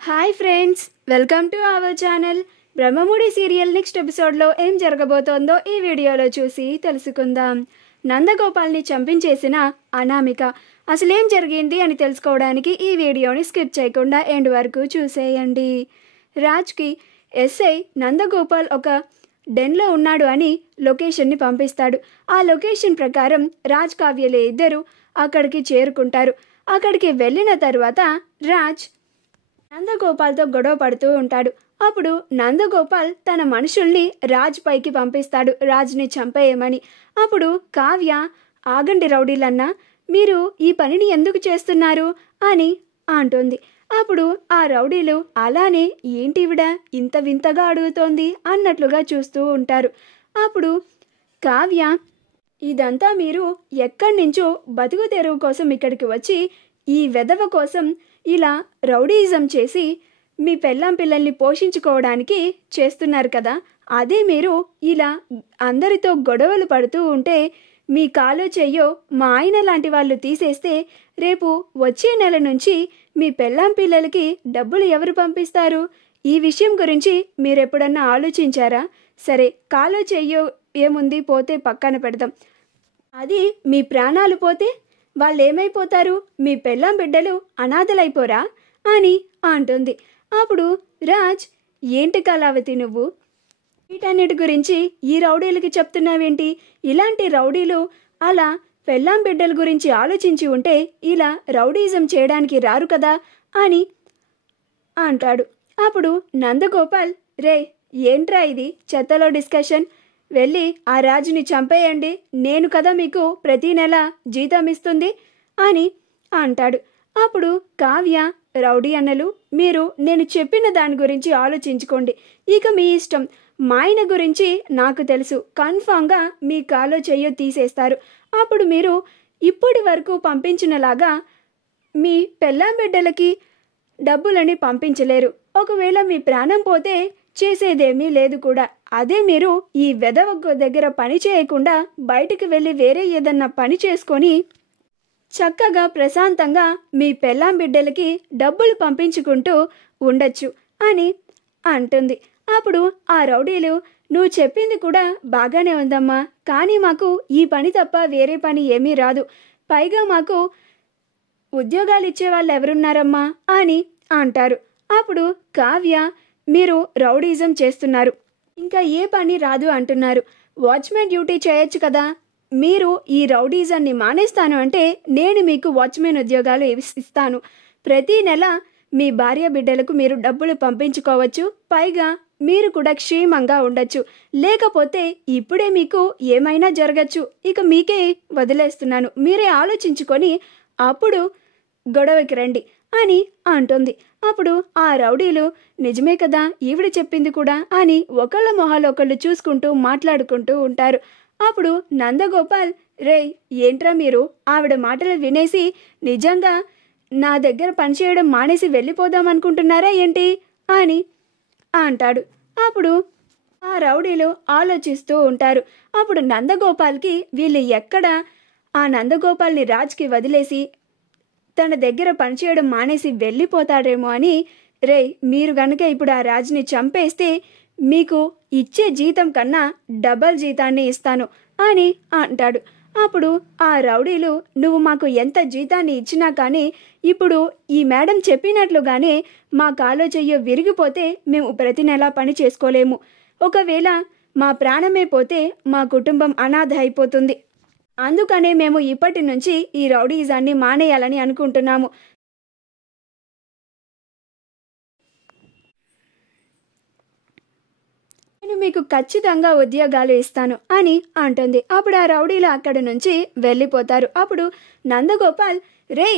Hi friends, welcome to our channel. Brahmamudi serial next ఎపిసోడ్లో ఏం జరగబోతోందో ఈ వీడియోలో చూసి తెలుసుకుందాం. నందగోపాల్ని చంపించేసిన అనామిక అసలేం జరిగింది అని తెలుసుకోవడానికి ఈ వీడియోని స్కిప్ చేయకుండా ఎండ్ వరకు చూసేయండి. రాజ్కి ఎస్ఐ నందగోపాల్ ఒక డెన్లో ఉన్నాడు అని లొకేషన్ని పంపిస్తాడు. ఆ లొకేషన్ ప్రకారం రాజ్ కావ్యలే ఇద్దరు అక్కడికి చేరుకుంటారు. అక్కడికి వెళ్ళిన తర్వాత రాజ్ నందగోపాల్తో గొడవ పడుతూ ఉంటాడు. అప్పుడు నందగోపాల్ తన మనుషుల్ని రాజ్ పైకి పంపిస్తాడు, రాజ్ని చంపేయమని. అప్పుడు కావ్య, ఆగండి రౌడీలన్నా, మీరు ఈ పనిని ఎందుకు చేస్తున్నారు అని అంటుంది. అప్పుడు ఆ రౌడీలు అలానే ఏంటివిడ ఇంత వింతగా అడుగుతోంది అన్నట్లుగా చూస్తూ ఉంటారు. అప్పుడు కావ్య, ఇదంతా మీరు ఎక్కడి నుంచో బతుకు తెరువు కోసం ఇక్కడికి వచ్చి ఈ వెధవ కోసం ఇలా రౌడీయిజం చేసి మీ పెళ్ళాం పిల్లల్ని పోషించుకోవడానికి చేస్తున్నారు కదా, అదే మీరు ఇలా అందరితో గొడవలు పడుతూ ఉంటే మీ కాలో చెయ్యో మా ఆయన లాంటి వాళ్ళు తీసేస్తే రేపు వచ్చే నెల నుంచి మీ పెళ్ళాం పిల్లలకి డబ్బులు ఎవరు పంపిస్తారు? ఈ విషయం గురించి మీరెప్పుడన్నా ఆలోచించారా? సరే, కాలో చెయ్యో ఏముంది, పోతే పక్కన పెడదాం. అది మీ ప్రాణాలు పోతే వాళ్ళు ఏమైపోతారు? మీ పెళ్ళాం బిడ్డలు అనాథలైపోరా అని అంటుంది. అప్పుడు రాజ్, ఏంటి కళావతి నువ్వు వీటన్నిటి గురించి ఈ రౌడీలకి చెప్తున్నావేంటి? ఇలాంటి రౌడీలు అలా పెళ్ళాం బిడ్డల గురించి ఆలోచించి ఉంటే ఇలా రౌడీజం చేయడానికి రారు కదా అని అంటాడు. అప్పుడు నందగోపాల్, రే ఏంట్రా ఇది చెత్తలో డిస్కషన్, వెళ్ళి ఆ రాజుని చంపేయండి, నేను కదా మీకు ప్రతీ నెల జీతం ఇస్తుంది అని అంటాడు. అప్పుడు కావ్య, రౌడీ అన్నలు, మీరు నేను చెప్పిన దాని గురించి ఆలోచించుకోండి, ఇక మీ ఇష్టం. మా ఆయన గురించి నాకు తెలుసు, కన్ఫామ్గా మీ కాలో చెయ్యో తీసేస్తారు. అప్పుడు మీరు ఇప్పటి వరకు పంపించినలాగా మీ పెళ్ళాం బిడ్డలకి డబ్బులని పంపించలేరు. ఒకవేళ మీ ప్రాణం పోతే చేసేదేమీ లేదు కూడా. అదే మీరు ఈ వెధవ దగ్గర పని చేయకుండా బయటికి వెళ్ళి వేరే ఏదన్నా పని చేసుకొని చక్కగా ప్రశాంతంగా మీ పెళ్ళాం బిడ్డలకి డబ్బులు పంపించుకుంటూ ఉండొచ్చు అని అంటుంది. అప్పుడు ఆ రౌడీలు, నువ్వు చెప్పింది కూడా బాగానే ఉందమ్మా, కానీ మాకు ఈ పని తప్ప వేరే పని ఏమీ రాదు, పైగా మాకు ఉద్యోగాలు ఇచ్చే వాళ్ళు ఎవరున్నారమ్మా అని అంటారు. అప్పుడు కావ్య, మీరు రౌడీజం చేస్తున్నారు, ఇంకా ఏ పని రాదు అంటున్నారు, వాచ్మెన్ డ్యూటీ చేయొచ్చు కదా, మీరు ఈ రౌడీజాన్ని మానేస్తాను అంటే నేను మీకు వాచ్మెన్ ఉద్యోగాలు ఇస్తాను, ప్రతీ నెల మీ భార్య బిడ్డలకు మీరు డబ్బులు పంపించుకోవచ్చు, పైగా మీరు కూడా క్షేమంగా ఉండొచ్చు, లేకపోతే ఇప్పుడే మీకు ఏమైనా జరగచ్చు, ఇక మీకే వదిలేస్తున్నాను, మీరే ఆలోచించుకొని అప్పుడు గొడవకి రండి అని అంటుంది. అప్పుడు ఆ రౌడీలు, నిజమే కదా ఈవిడ చెప్పింది కూడా అని ఒకళ్ళ మొహాలు ఒకళ్ళు చూసుకుంటూ మాట్లాడుకుంటూ ఉంటారు. అప్పుడు నందగోపాల్, రే ఏంట్రా మీరు ఆవిడ మాటలు వినేసి నిజంగా నా దగ్గర పనిచేయడం మానేసి వెళ్ళిపోదాం అనుకుంటున్నారా ఏంటి అని అంటాడు. అప్పుడు ఆ రౌడీలు ఆలోచిస్తూ ఉంటారు. అప్పుడు నందగోపాల్కి వీళ్ళు ఎక్కడ ఆ నందగోపాల్ని రాజ్కి వదిలేసి తన దగ్గర పనిచేయడం మానేసి వెళ్ళిపోతాడేమో అని, రే మీరు గనుక ఇప్పుడు ఆ రాజుని చంపేస్తే మీకు ఇచ్చే జీతం కన్నా డబల్ జీతాన్ని ఇస్తాను అని అంటాడు. అప్పుడు ఆ రౌడీలు, నువ్వు మాకు ఎంత జీతాన్ని ఇచ్చినా కానీ ఇప్పుడు ఈ మేడం చెప్పినట్లుగానే మా కాలో చెయ్యో విరిగిపోతే మేము ప్రతి నెల పని చేసుకోలేము, ఒకవేళ మా ప్రాణమే పోతే మా కుటుంబం అనాథ అయిపోతుంది, అందుకనే మేము ఇప్పటి నుంచి ఈ రౌడీజాన్ని మానేయాలని అనుకుంటున్నాము, నేను మీకు ఖచ్చితంగా ఉద్యోగాలు ఇస్తాను అని అంటుంది. అప్పుడు ఆ రౌడీలు అక్కడి నుంచి వెళ్ళిపోతారు. అప్పుడు నందగోపాల్, రే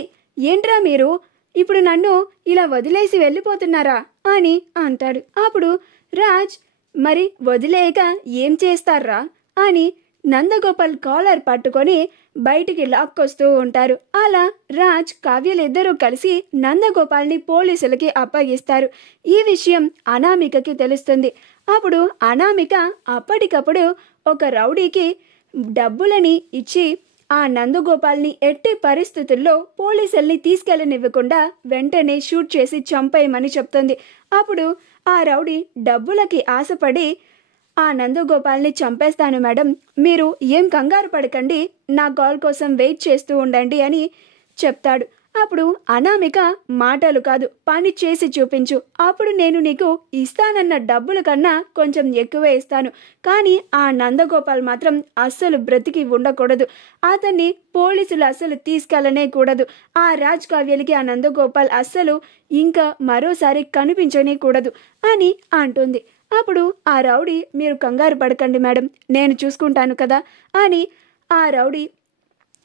ఏంట్రా మీరు ఇప్పుడు నన్ను ఇలా వదిలేసి వెళ్ళిపోతున్నారా అని అంటాడు. అప్పుడు రాజ్, మరి వదిలేయక ఏం చేస్తారా అని నందగోపాల్ కాలర్ పట్టుకొని బయటికి లాక్కొస్తూ ఉంటారు. అలా రాజ్, కావ్యలిద్దరూ కలిసి నందగోపాల్ని పోలీసులకి అప్పగిస్తారు. ఈ విషయం అనామికకి తెలుస్తుంది. అప్పుడు అనామిక అప్పటికప్పుడు ఒక రౌడీకి డబ్బులని ఇచ్చి ఆ నందగోపాల్ని ఎట్టి పరిస్థితుల్లో పోలీసుల్ని తీసుకెళ్ళనివ్వకుండా వెంటనే షూట్ చేసి చంపేయమని చెప్తుంది. అప్పుడు ఆ రౌడీ డబ్బులకి ఆశపడి ఆ నందగోపాల్ని చంపేస్తాను మేడం, మీరు ఏం కంగారు పడకండి, నా కాల్ కోసం వెయిట్ చేస్తూ ఉండండి అని చెప్తాడు. అప్పుడు అనామిక మాటలు కాదు పని చేసి చూపించు, అప్పుడు నేను నీకు ఇస్తానన్న డబ్బుల కన్నా కొంచెం ఎక్కువే ఇస్తాను, కానీ ఆ నందగోపాల్ మాత్రం అస్సలు బ్రతికి ఉండకూడదు, అతన్ని పోలీసులు అస్సలు తీసుకెళ్ళనే కూడదు, ఆ రాజ్ కావ్యలకి ఆ నందగోపాల్ అస్సలు ఇంకా మరోసారి కనిపించనే కూడదు అని అంటుంది. అప్పుడు ఆ రౌడీ మీరు కంగారు పడకండి మేడం, నేను చూసుకుంటాను కదా అని ఆ రౌడీ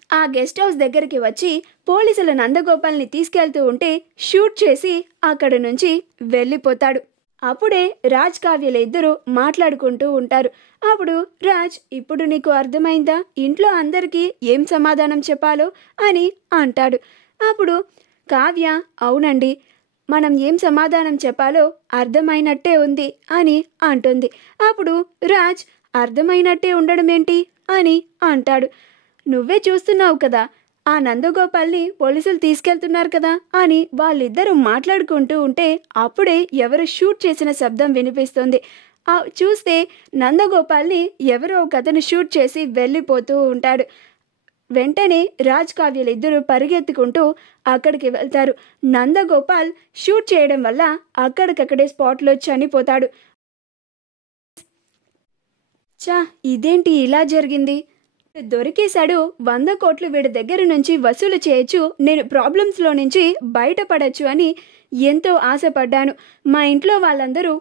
ఆ గెస్ట్ హౌస్ దగ్గరికి వచ్చి పోలీసుల నందగోపాల్ని తీసుకెళ్తూ ఉంటే షూట్ చేసి అక్కడి నుంచి వెళ్ళిపోతాడు. అప్పుడే రాజ్ కావ్యల ఇద్దరు మాట్లాడుకుంటూ ఉంటారు. అప్పుడు రాజ్, ఇప్పుడు నీకు అర్థమైందా ఇంట్లో అందరికీ ఏం సమాధానం చెప్పాలో అని అంటాడు. అప్పుడు కావ్య, అవునండి, మనం ఏం సమాధానం చెప్పాలో అర్థమైనట్టే ఉంది అని అంటుంది. అప్పుడు రాజ్, అర్థమైనట్టే ఉండడం ఏంటి అని అంటాడు. నువ్వే చూస్తున్నావు కదా, ఆ నందగోపాల్ని పోలీసులు తీసుకెళ్తున్నారు కదా అని వాళ్ళిద్దరూ మాట్లాడుకుంటూ ఉంటే అప్పుడే ఎవరు షూట్ చేసిన శబ్దం వినిపిస్తుంది. చూస్తే నందగోపాల్ని ఎవరో ఒక అతను షూట్ చేసి వెళ్ళిపోతూ ఉంటాడు. వెంటనే రాజ్ కావ్యలు ఇద్దరు పరిగెత్తుకుంటూ అక్కడికి వెళ్తారు. నందగోపాల్ షూట్ చేయడం వల్ల అక్కడికక్కడే స్పాట్లో చనిపోతాడు. ఇదేంటి ఇలా జరిగింది, దొరికేశాడు, 100 కోట్లు వీడి దగ్గర నుంచి వసూలు చేయొచ్చు, నేను ప్రాబ్లమ్స్లో నుంచి బయటపడచ్చు అని ఎంతో ఆశపడ్డాను. మా ఇంట్లో వాళ్ళందరూ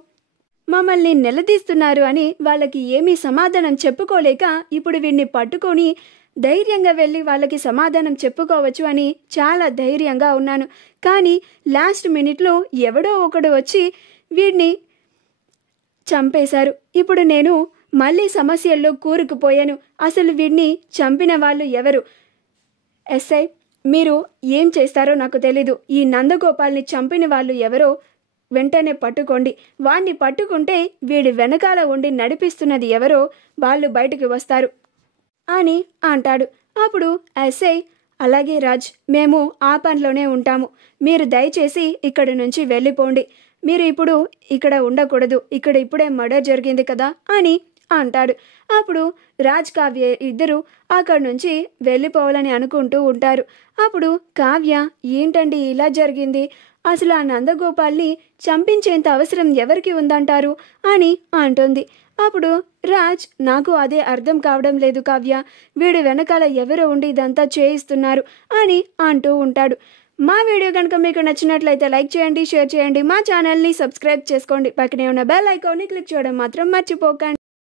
మమ్మల్ని నిలదీస్తున్నారు అని వాళ్ళకి ఏమీ సమాధానం చెప్పుకోలేక ఇప్పుడు వీడిని పట్టుకొని ధైర్యంగా వెళ్ళి వాళ్ళకి సమాధానం చెప్పుకోవచ్చు అని చాలా ధైర్యంగా ఉన్నాను. కానీ లాస్ట్ మినిట్లో ఎవడో ఒకడు వచ్చి వీడిని చంపేశారు. ఇప్పుడు నేను మళ్ళీ సమస్యల్లో కూరుకుపోయాను. అసలు వీడిని చంపిన వాళ్ళు ఎవరు? ఎస్ఐ, మీరు ఏం చేస్తారో నాకు తెలీదు. ఈ నందగోపాల్ని చంపిన వాళ్ళు ఎవరో వెంటనే పట్టుకోండి. వాణ్ణి పట్టుకుంటే వీడి వెనకాల ఉండి నడిపిస్తున్నది ఎవరో వాళ్ళు బయటకు వస్తారు అని అంటాడు. అప్పుడు ఎస్ఐ, అలాగే రాజ్, మేము ఆ పనిలోనే ఉంటాము, మీరు దయచేసి ఇక్కడి నుంచి వెళ్ళిపోండి, మీరు ఇప్పుడు ఇక్కడ ఉండకూడదు, ఇక్కడ ఇప్పుడే మర్డర్ జరిగింది కదా అని అంటాడు. అప్పుడు రాజ్ కావ్య ఇద్దరు అక్కడి నుంచి వెళ్ళిపోవాలని అనుకుంటూ ఉంటారు. అప్పుడు కావ్య, ఏంటండి ఇలా జరిగింది, అసలు ఆ నందగోపాల్ని చంపించేంత అవసరం ఎవరికి ఉందంటారు అని అంటుంది. అప్పుడు రాజ్, నాకు అదే అర్థం కావడం లేదు కావ్య, వీడి వెనకాల ఎవరో ఉండి ఇదంతా చేయిస్తున్నారు అని అంటూ ఉంటాడు. మా వీడియో కనుక మీకు నచ్చినట్లయితే లైక్ చేయండి, షేర్ చేయండి, మా ఛానల్ని సబ్స్క్రైబ్ చేసుకోండి, పక్కనే ఉన్న బెల్ ఐకాన్ని క్లిక్ చేయడం మాత్రం మర్చిపోకండి.